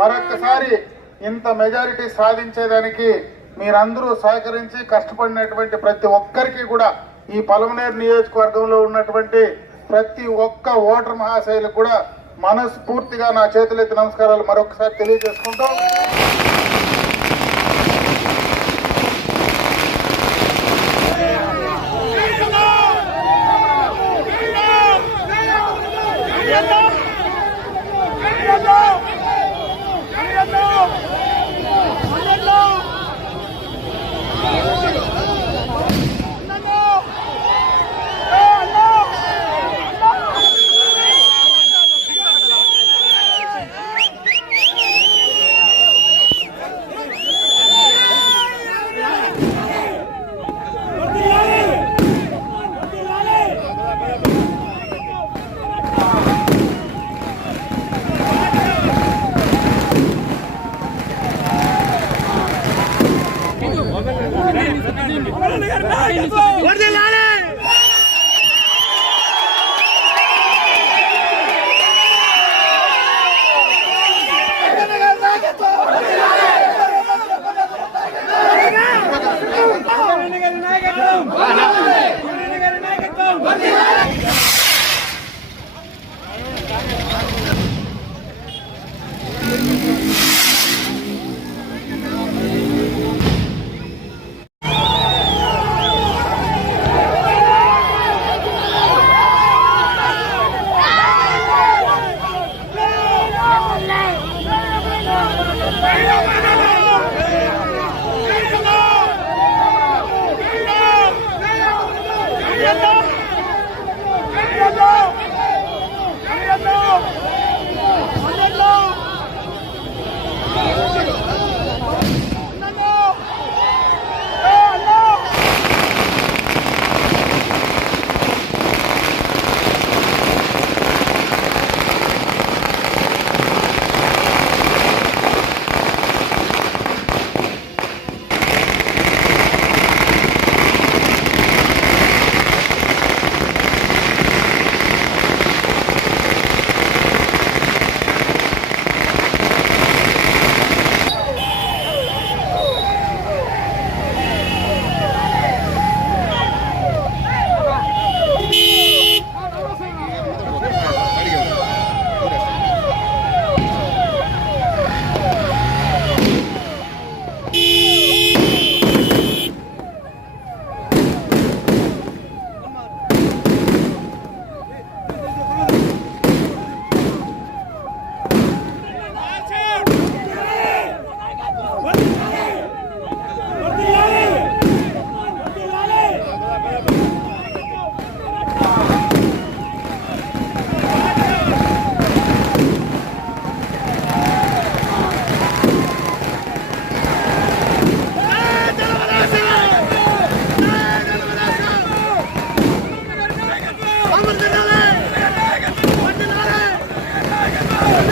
మరొక్కసారి ఇంత మెజారిటీ సాధించేదానికి మీరందరూ సహకరించి కష్టపడినటువంటి ప్రతి ఒక్కరికి కూడా ఈ పలమనేరు నియోజకవర్గంలో ఉన్నటువంటి ప్రతి ఒక్క ఓటర్ మహాశైలు కూడా మనస్ఫూర్తిగా నా చేతులెత్తి నమస్కారాలు మరొకసారి తెలియజేసుకుంటూ 围住外面的 Oh,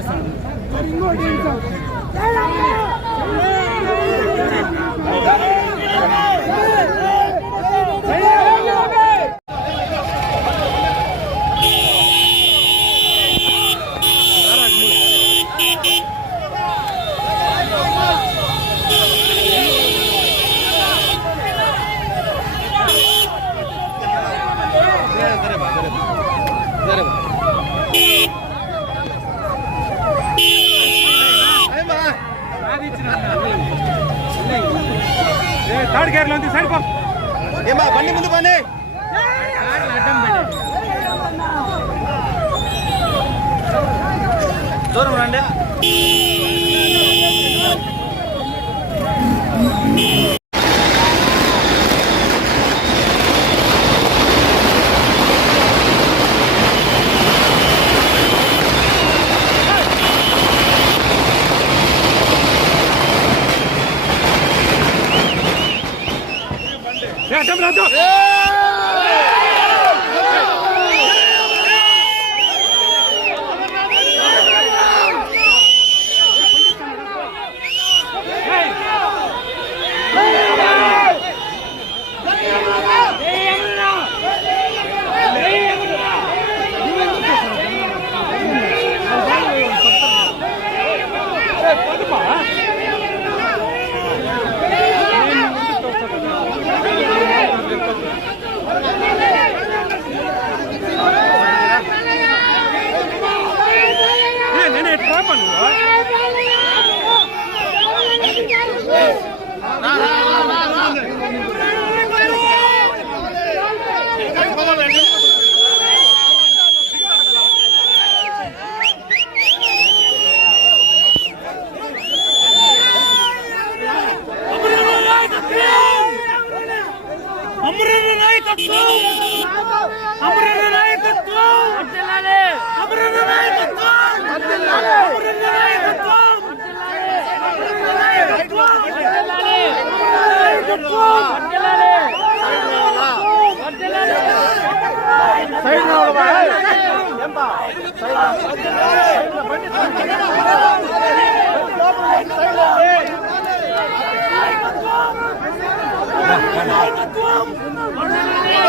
సార్ ఇంకోటి సార్ థర్డ్ గేర్లో ఉంది సైడ్ పో ఏమా బండి ముందు పని దూరం రండి நாயகத்துவம்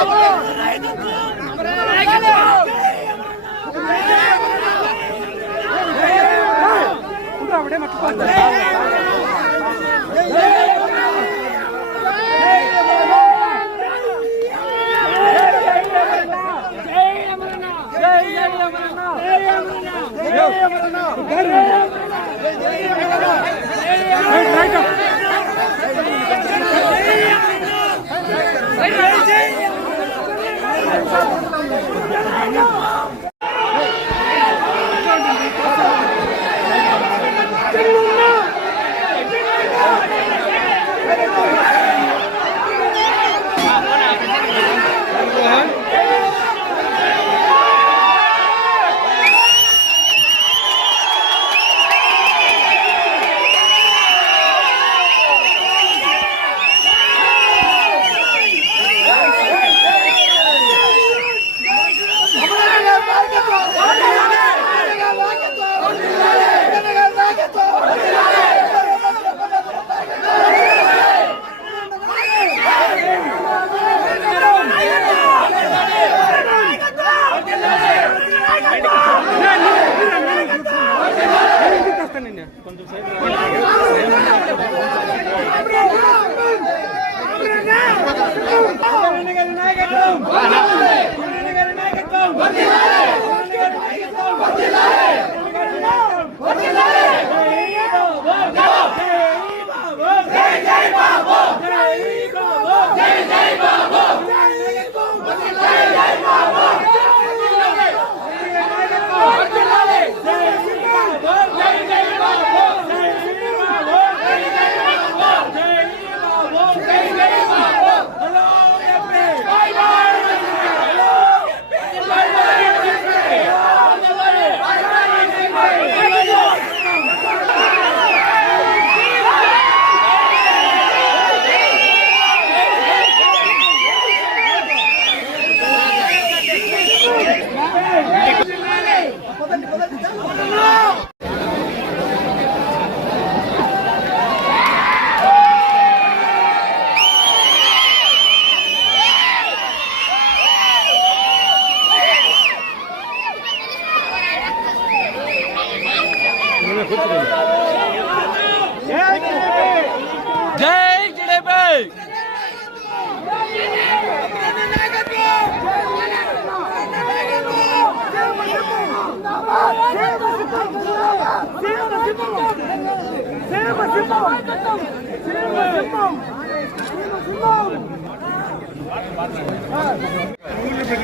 నాయకత్వం అమరుల నాయకత్వం అమరుల నాయకత్వం 来人呐有人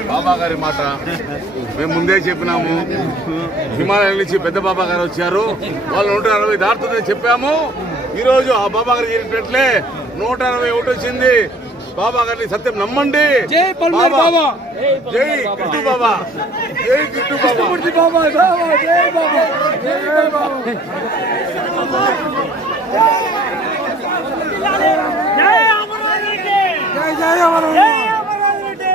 బాబా గారి మాట మేము ముందే చెప్పినాము. హిమాలయం నుంచి పెద్ద బాబా గారు వచ్చారు. వాళ్ళు నూట అరవై దాటుతుందని చెప్పాము. ఈ రోజు ఆ బాబా గారు చెప్పినట్లే నూట అరవై ఒకటి వచ్చింది. బాబా గారిని సత్యం నమ్మండి. జై బాబా. జై కిట్టు బాబా. జై కిట్టు బాబా. బాబా బాబా జై బాబా జై బాబా జై అమరావతి జై జై అమరావతి జై అమరావతి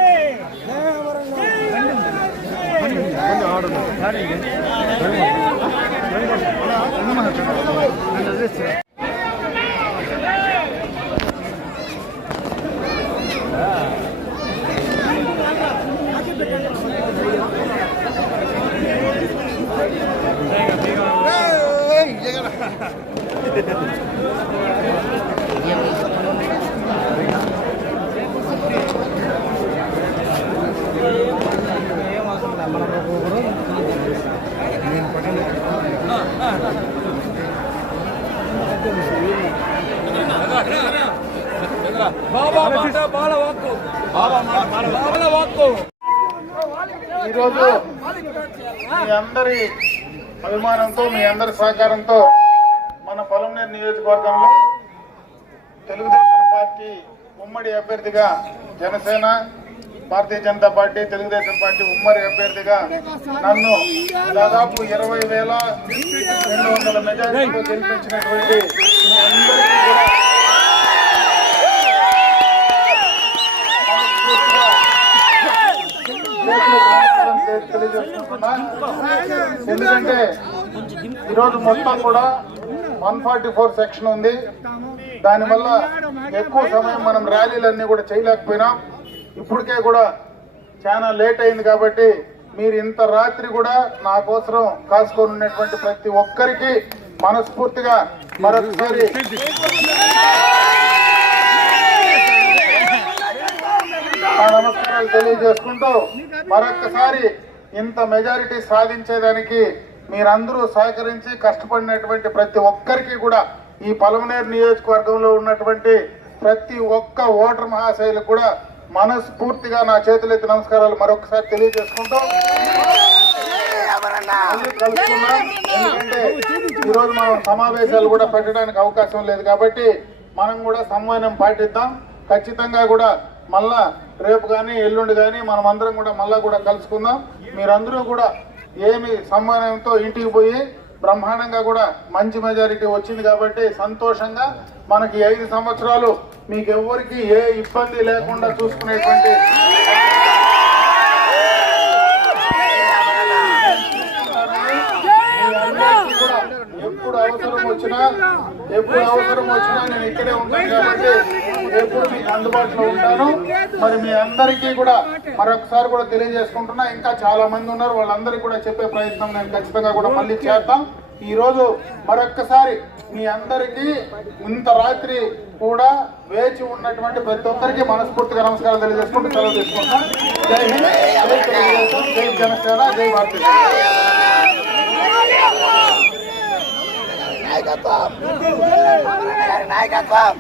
బాబా మాట బాల వాక్కు బాబా మాట బాల వాక్కు ఈరోజు మీ అందరి అభిమానంతో మీ అందరి సహకారంతో మన పొలంనేరు నియోజకవర్గంలో తెలుగుదేశం పార్టీ ఉమ్మడి అభ్యర్థిగా జనసేన భారతీయ జనతా పార్టీ తెలుగుదేశం పార్టీ ఉమ్మడి అభ్యర్థిగా నన్ను దాదాపు ఇరవై వేల రెండు వందల మెజారిటీతో గెలిపించినటువంటి అందరికీ ఎందుకంటే ఈరోజు మొత్తం కూడా వన్ ఫార్టీ ఫోర్ సెక్షన్ ఉంది. దానివల్ల ఎక్కువ సమయం మనం ర్యాలీలన్నీ కూడా చేయలేకపోయినాం. ఇప్పటికే కూడా చాలా లేట్ అయింది కాబట్టి మీరు ఇంత రాత్రి కూడా నా కోసం కాసుకొని ఉన్నటువంటి ప్రతి ఒక్కరికి మనస్ఫూర్తిగా మరొకసారి ఆ నమస్కారాలు తెలియజేసుకుంటూ మరొక్కసారి ఇంత మెజారిటీ సాధించేదానికి మీరందరూ సహకరించి కష్టపడినటువంటి ప్రతి ఒక్కరికి కూడా ఈ పలమనేరు నియోజకవర్గంలో ఉన్నటువంటి ప్రతి ఒక్క ఓటర్ మహాశైలు కూడా మనస్ఫూర్తిగా నా చేతులెత్తి నమస్కారాలు మరొకసారి తెలియజేసుకుంటూ. ఎందుకంటే ఈరోజు మనం సమావేశాలు కూడా పెట్టడానికి అవకాశం లేదు కాబట్టి మనం కూడా సంవయనం పాటిద్దాం. ఖచ్చితంగా కూడా మళ్ళా రేపు కానీ ఎల్లుండి కానీ మనం అందరం కూడా మళ్ళా కూడా కలుసుకుందాం. మీరందరూ కూడా ఏమి సంవయనంతో ఇంటికి పోయి బ్రహ్మాండంగా కూడా మంచి మెజారిటీ వచ్చింది కాబట్టి సంతోషంగా మనకి ఐదు సంవత్సరాలు మీకు ఎవ్వరికి ఏ ఇబ్బంది లేకుండా చూసుకునేటువంటి ఎప్పుడు అవసరం వచ్చినా ఎప్పుడు అవసరం వచ్చినా నేను ఇక్కడే ఉంటాను కాబట్టి ఎప్పుడు మీకు అందుబాటులో ఉంటాను. మరి మీ అందరికీ కూడా మరొకసారి కూడా తెలియజేసుకుంటున్నా. ఇంకా చాలా మంది ఉన్నారు. వాళ్ళందరికీ కూడా చెప్పే ప్రయత్నం నేను ఖచ్చితంగా కూడా మళ్ళీ చేద్దాం. ఈ రోజు మరొక్కసారి మీ అందరికీ ఇంత రాత్రి కూడా వేచి ఉన్నటువంటి ప్రతి ఒక్కరికి మనస్ఫూర్తిగా నమస్కారం తెలియజేసుకుంటూ సెలవు తీసుకుంటాం జై హింద్. జై తెలుగుదేశం. జై జనసేన. జై భారతీయ నాయకత్వం. నాయకత్వం.